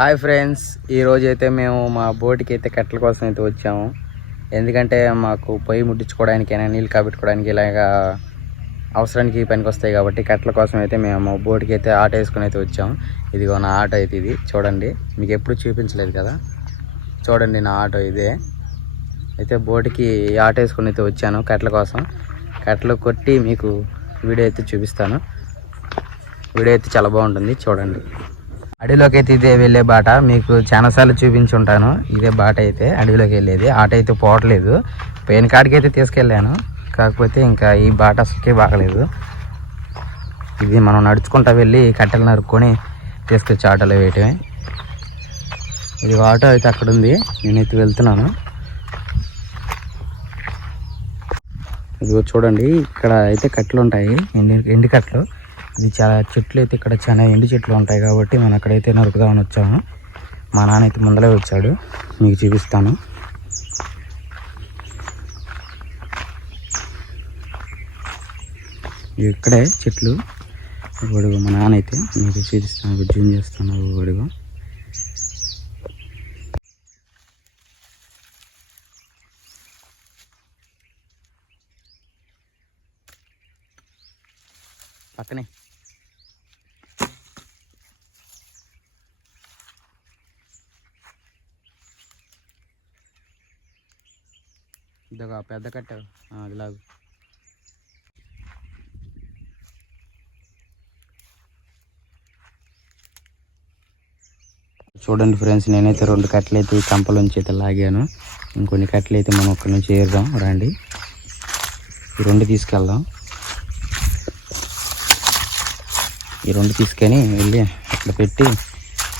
Hi friends, ఈరోజు అయితే మేము మా బోట్కి అయితే కట్టెల కోసం అయితే వచ్చాము. ఎందుకంటే మాకు పొయ్యి ముట్టించుకోవడానికైనా నీళ్ళు కాబెట్టుకోవడానికి ఇలాగా అవసరానికి పనికి వస్తాయి కాబట్టి కట్టెల కోసం అయితే మేము బోట్కి అయితే ఆటో వేసుకుని అయితే వచ్చాము. ఇదిగో నా ఆటో అయితే ఇది చూడండి, మీకు ఎప్పుడు చూపించలేదు కదా, చూడండి నా ఆటో ఇదే. అయితే బోట్కి ఆటో వేసుకుని అయితే వచ్చాను కట్టెల కోసం. కట్టెలు కొట్టి మీకు వీడియో అయితే చూపిస్తాను. వీడియో అయితే చాలా బాగుంటుంది, చూడండి. అడవిలోకి అయితే ఇదే వెళ్ళే బాట, మీకు చాలాసార్లు చూపించి ఉంటాను. ఇదే బాట అయితే అడవిలోకి వెళ్ళేది. ఆట అయితే పోవట్లేదు, పోయిన కాడికి అయితే తీసుకెళ్ళాను, కాకపోతే ఇంకా ఈ బాట అసలుకే బాగలేదు. ఇది మనం నడుచుకుంటా వెళ్ళి కట్టెలు నరుక్కొని తీసుకొచ్చి ఆటోలో వేయటమే. ఇది ఆటో అయితే అక్కడ ఉంది, నేనైతే వెళ్తున్నాను. ఇదిగో చూడండి, ఇక్కడ అయితే కట్టెలు ఉంటాయి, ఎండి కట్టెలు. ఇది చాలా చెట్లు అయితే ఇక్కడ చాలా ఎండు చెట్లు ఉంటాయి కాబట్టి మనం అక్కడైతే నరుకుదామని వచ్చాము. మా నాన్న అయితే ముందరే వచ్చాడు, మీకు చూపిస్తాను. ఇక్కడే చెట్లు గొడుగు. మా నాన్న అయితే మీకు చూపిస్తాను, జూమ్ చేస్తాను గొడుగు. పక్కనే ఇదొక పెద్ద కట్ట, అది లాగు. చూడండి ఫ్రెండ్స్, నేనైతే 2 కట్టెలు అయితే ఈ కంపలోంచి అయితే లాగాను. ఇంకొన్ని కట్టెలు అయితే మనం ఒక్కడి నుంచి ఏరుదాం రండి. ఈ 2 తీసుకెళ్దాం. ఈ 2 తీసుకొని వెళ్ళి అట్లా పెట్టి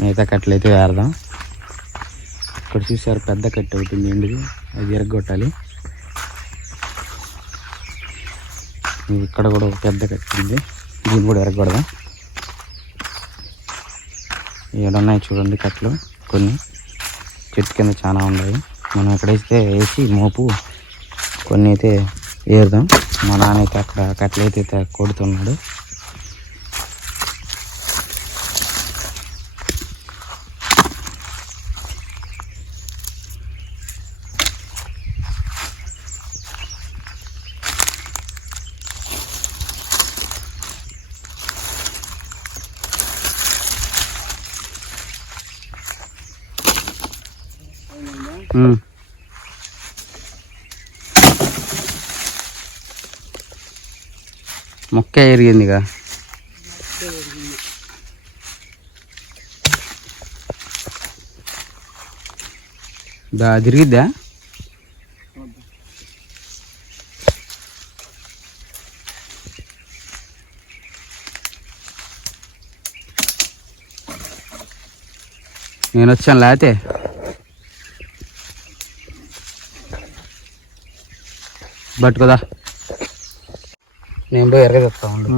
మిగతా కట్టెలు అయితే వేరదాం. ఇక్కడ చూసారు పెద్ద కట్టె అవుతుంది ఎండుది, అది ఎరగొట్టాలి. ఇక్కడ కూడా ఒక పెద్ద కట్టె ఉంది, దీన్ని కూడా ఎరగొడదాం. ఏడున్నాయి చూడండి కట్టెలు, కొన్ని చెట్టు కింద చాలా ఉన్నాయి. మనం ఎక్కడైతే వేసి మోపు కొన్ని అయితే ఏరుదాం. మా నాన్న అయితే అక్కడ కట్టెలు అయితే కొడుతున్నాడు. మొక్క ఎరిగిందిగా. తిరిగిద్దా? నేను వచ్చాను లేతే పట్టుకోదా, నేను పోయి ఎరగదొస్తా ఉండు.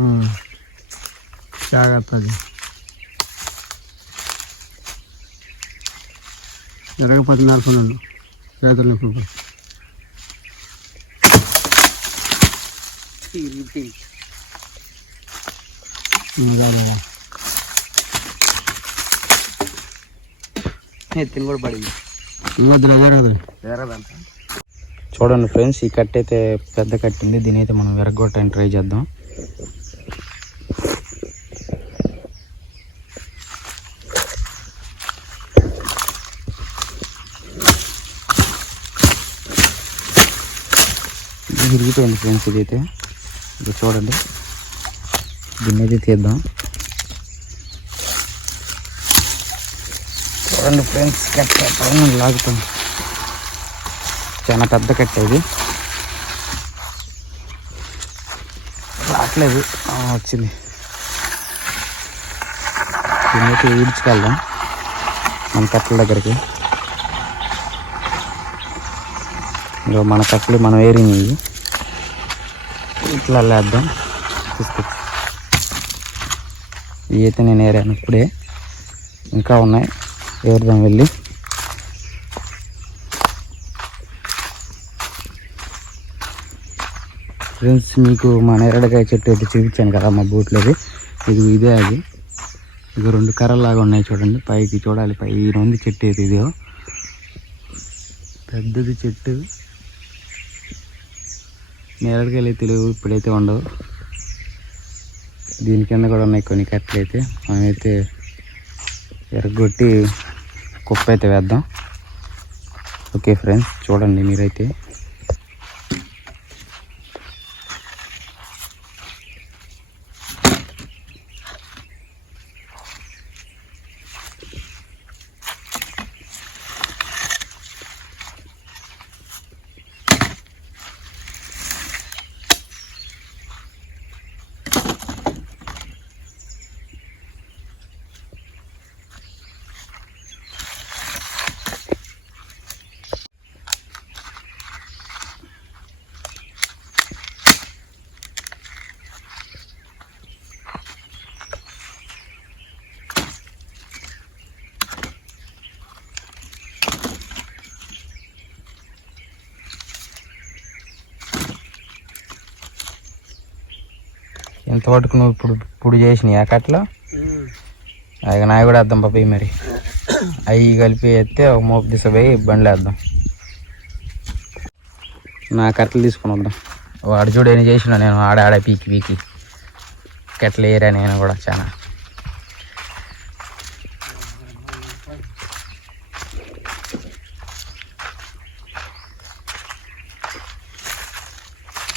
జాగ్రత్త, ఎరగపోతే నడుపున్నాను చేతులు నొప్పి. ఎత్తిని కూడా పడింది. జరగదంట. చూడండి ఫ్రెండ్స్, ఈ కట్టె అయితే పెద్ద కట్టె ఉంది, దీని అయితే మనం విరగొట్టడానికి ట్రై చేద్దాం. విరిగిపోయింది ఫ్రెండ్స్, ఇదైతే ఇది చూడండి, దీన్ని అయితే తీద్దాం. చూడండి ఫ్రెండ్స్, కట్టె పైన లాగుతుంది, చాలా పెద్ద కట్టె ఇది. రావట్లేదు, వచ్చింది. దీన్నైతే ఈడ్చుకెళ్దాం మన కట్టెల దగ్గరికి. ఇంకా మన కట్టెలు మనం ఏరినవి ఇట్లా లేద్దాం, తీసుకొచ్చి. ఇవి అయితే నేను ఏరాను ఇప్పుడే, ఇంకా ఉన్నాయి, ఏరుదాం వెళ్ళి. ఫ్రెండ్స్, మీకు మా నేరడకాయ చెట్టు అయితే చూపించాను కదా మా బోట్లోది, ఇది ఇదే. అది ఇక 2 కర్రలాగా ఉన్నాయి చూడండి. పైకి చూడాలి, పై ఉంది చెట్టు ఇది, ఇదో పెద్దది చెట్టు. నేరడికెళ్ళి తెలియవు, ఇప్పుడైతే ఉండవు. దీని కింద కూడా ఉన్నాయి కొన్ని కట్టలు అయితే. మనమైతే ఎరగొట్టి కుప్ప అయితే వేద్దాం. ఓకే ఫ్రెండ్స్, చూడండి మీరైతే. ఎంతవరకు నువ్వు ఇప్పుడు చేసినాయి ఆ కట్టలో? అవి నాయ కూడా వేద్దాం పాపి. మరి అవి కలిపి ఎత్తే ఒక మోపు తీసుకుపోయి బండ్లు వేద్దాం. నా కట్టలు తీసుకుని వద్దాం. వాడు చూడు ఏం చేసినా, నేను ఆడ పీకి కట్టలు ఏరా నేను కూడా చాలా.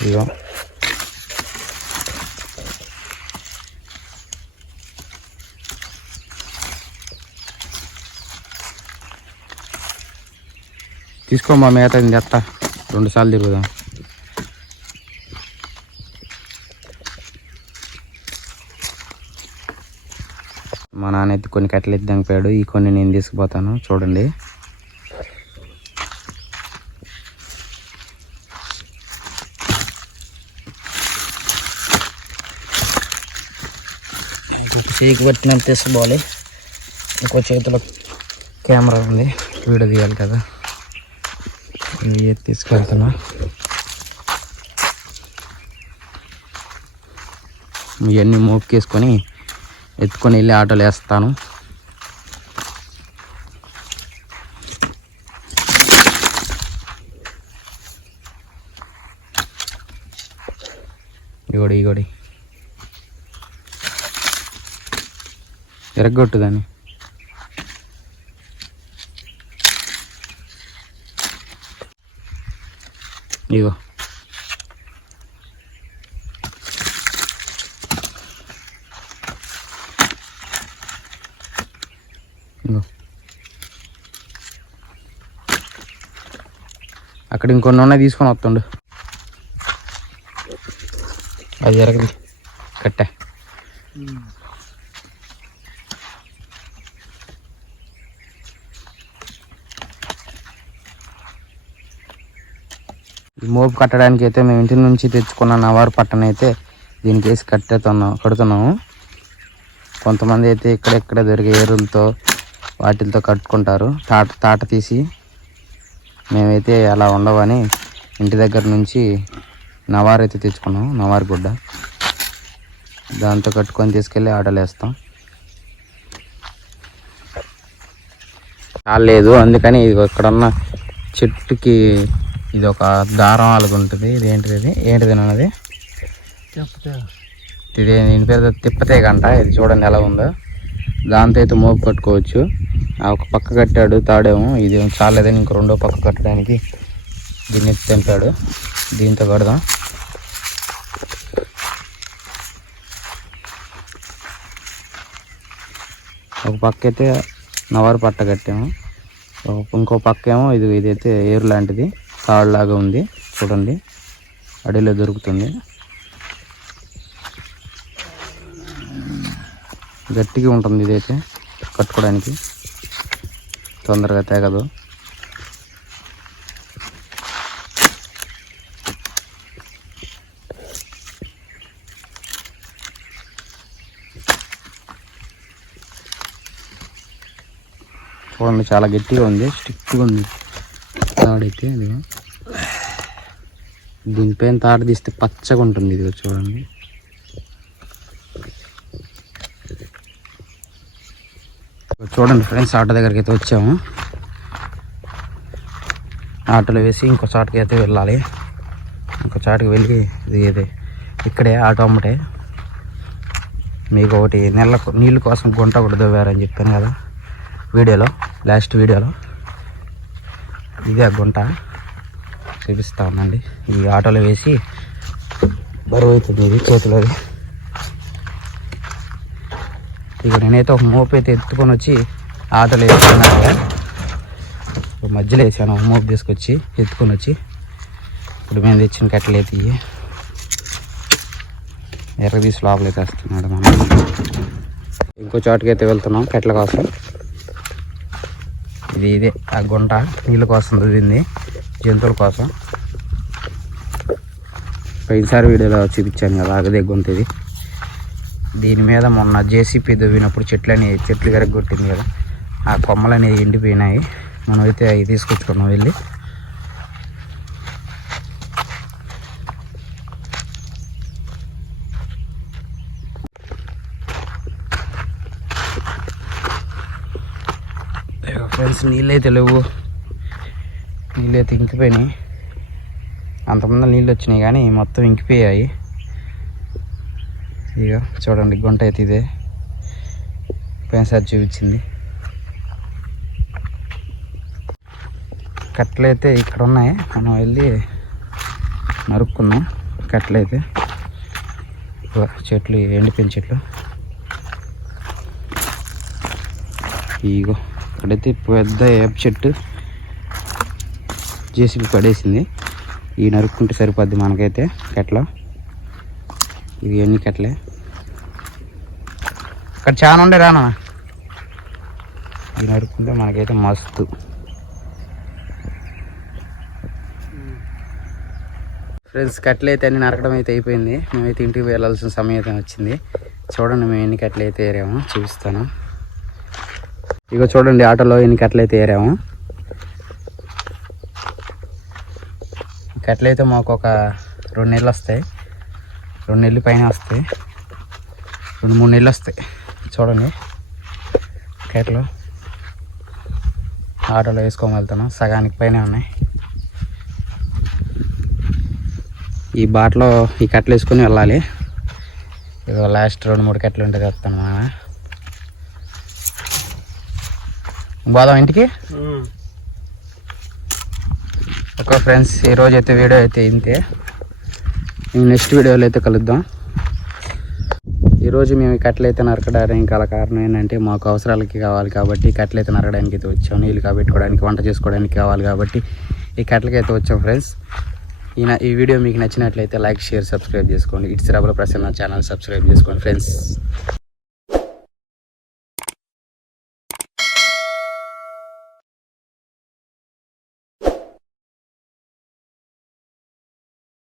ఇగో తీసుకోమ్మా, మేత చెత్త 2 సార్లు తిరుగుదాం. మా నాన్న అయితే కొన్ని కట్టలు ఎత్తిపోయాడు. ఈ కొన్ని నేను తీసుకుపోతాను, చూడండి. చేయికి పట్టినంత తీసుకోవాలి. ఇంకో చేతిలో కెమెరా ఉంది, వీడియో తీయాలి కదా. తీసుకెళ్తున్నా. ఇవన్నీ మోపుకేసుకొని ఎత్తుకొని వెళ్ళి ఆటోలో వేస్తాను. ఇగోడి ఎరగొట్టు దాన్ని. ఇగో అక్కడ ఇంకొన్ని ఉన్నాయి, తీసుకొని వస్తుండు. అది జరగదు కట్ట. ఈ మోపు కట్టడానికి అయితే మేము ఇంటి నుంచి తెచ్చుకున్న నవారు పట్టణ అయితే దీనికి వేసి కడుతున్నాము. కొంతమంది అయితే ఇక్కడెక్కడ దొరికే ఏరులతో వాటితో కట్టుకుంటారు. తాట తీసి, మేమైతే అలా ఉండవని ఇంటి దగ్గర నుంచి నవారు అయితే తెచ్చుకున్నాం. నవారు గుడ్డ, దాంతో కట్టుకొని తీసుకెళ్ళి ఆటోలు వేస్తాం. చాలేదు, అందుకని ఇది ఇక్కడున్న చెట్టుకి ఇది ఒక దారం అలాగుంటుంది. ఇది ఏంటిది అన్నది ఇది దీని పేరు తిప్పతే గంట. ఇది చూడండి ఎలా ఉందో. దాంతో అయితే మోపు కట్టుకోవచ్చు. ఆ ఒక పక్క కట్టాడు తాడేమో, ఇది చాలేదని ఇంకో 2వ పక్క కట్టడానికి దీన్ని తెంపాడు. దీంతో కడదాం. ఒక పక్క అయితే నవారు పట్ట కట్టాము, ఇంకో పక్క ఏమో ఇదైతే ఏరు లాంటిది తాడులాగా ఉంది. చూడండి, అడవిలో దొరుకుతుంది. గట్టిగా ఉంటుంది, ఇదైతే కట్టుకోవడానికి తొందరగా తెగదు. చూడండి, చాలా గట్టిగా ఉంది, స్టిక్గా ఉంది తాడైతే. అది దీనిపైన తాడు తీస్తే పచ్చగా ఉంటుంది. ఇది చూడండి, చూడండి ఫ్రెండ్స్, ఆటో దగ్గరికి అయితే వచ్చాము. ఆటోలో వేసి ఇంకో చాటుకి అయితే వెళ్ళాలి. ఇంకో చాటుకి వెళ్ళి ఇది ఇక్కడే ఆటో అమ్మటే మీకు ఒకటి నీళ్ళ కోసం గుంట ఒకటి దవ్వారని చెప్పాను కదా వీడియోలో, లాస్ట్ వీడియోలో. ఇదే ఆ గుంట చూపిస్తా ఉందండి. ఈ ఆటోలో వేసి బరువు అవుతుంది ఇది చేతిలోది. ఇక నేనైతే ఒక మోపు అయితే ఎత్తుకొని వచ్చి ఆటోలో వేసుకున్నాను. మధ్యలో వేసాను ఒక మోపు తీసుకొచ్చి ఎత్తుకొని వచ్చి. ఇప్పుడు మేము తెచ్చిన కట్టెలు అయితే ఎర్రదీసి లోపలైతే వస్తున్నాడు మనం. ఇంకో చోటుకైతే వెళ్తున్నాం కట్టెల కోసం. ఇదే ఆ గుంట నీళ్ళ కోసం దువ్వింది, జంతువుల కోసం. పోయినసారి వీడియోలో చూపించాను కదా అదే గుంత ఇది. దీని మీద మొన్న జేసీపీ దువ్వినప్పుడు చెట్లు విరగొట్టింది కదా, ఆ కొమ్మలు అనేవి ఎండిపోయినాయి. మనం అయితే అవి తీసుకొచ్చుకున్నాం వెళ్ళి. ఫ్రెండ్స్, నీళ్ళైతే లేవు, నీళ్ళైతే ఇంకిపోయినాయి. అంతమంది నీళ్ళు వచ్చినాయి కానీ మొత్తం ఇంకిపోయాయి. ఇక చూడండి గుంట అయితే ఇదే పోయినసారి చూపించింది. కట్టెలు అయితే ఇక్కడ ఉన్నాయి, మనం వెళ్ళి నరుక్కుందాం. కట్టెలు అయితే చెట్లు ఎండిపోయిన చెట్లు. ఇగో ఇక్కడైతే పెద్ద వేప చెట్టు జేసీబీ పడేసింది. ఈ నరుక్కుంటే సరిపోద్ది మనకైతే కట్టెలు. ఇవి ఎన్ని కట్టలే ఇక్కడ చాలా ఉండే రానా. ఇవి నరుక్కుంటే మనకైతే మస్తు. ఫ్రెండ్స్, కట్టెలు అయితే అన్ని నరకడం అయితే అయిపోయింది. మేమైతే ఇంటికి వెళ్ళాల్సిన సమయం అయితే వచ్చింది. చూడండి మేము ఎన్ని కట్టెలు అయితే ఏరామో చూపిస్తాను. ఇగో చూడండి ఆటోలో ఎన్ని కట్టెలు అయితే ఏరాము. కట్టెలు అయితే మాకు ఒక 2 నెలలు వస్తాయి, 2 నెలలు పైన వస్తాయి, 2-3 నెలలు వస్తాయి. చూడండి కట్టెలు ఆటోలో వేసుకొని వెళ్తాను. సగానికి పైన ఉన్నాయి. ఈ బాటలో ఈ కట్టెలు వేసుకొని వెళ్ళాలి. ఇక లాస్ట్ 2-3 కట్టెలు ఉంటే వస్తాను మా పోదాం ఇంటికి. ఓకే ఫ్రెండ్స్, ఈరోజు అయితే వీడియో అయితే ఇంతే. నెక్స్ట్ వీడియోలో అయితే కలుద్దాం. ఈరోజు మేము ఈ కట్టెలు అయితే నరకడానికి గల కారణం ఏంటంటే మాకు అవసరాలకి కావాలి కాబట్టి కట్టెలు అయితే నరకడానికి అయితే వచ్చాం. నీళ్ళు కాబెట్టుకోవడానికి, వంట చేసుకోవడానికి కావాలి కాబట్టి ఈ కట్టెలకి అయితే వచ్చాం ఫ్రెండ్స్. ఈ వీడియో మీకు నచ్చినట్లయితే లైక్, షేర్, సబ్స్క్రైబ్ చేసుకోండి. ఇట్స్ రబల ప్రసన్న ఛానల్ సబ్స్క్రైబ్ చేసుకోండి ఫ్రెండ్స్.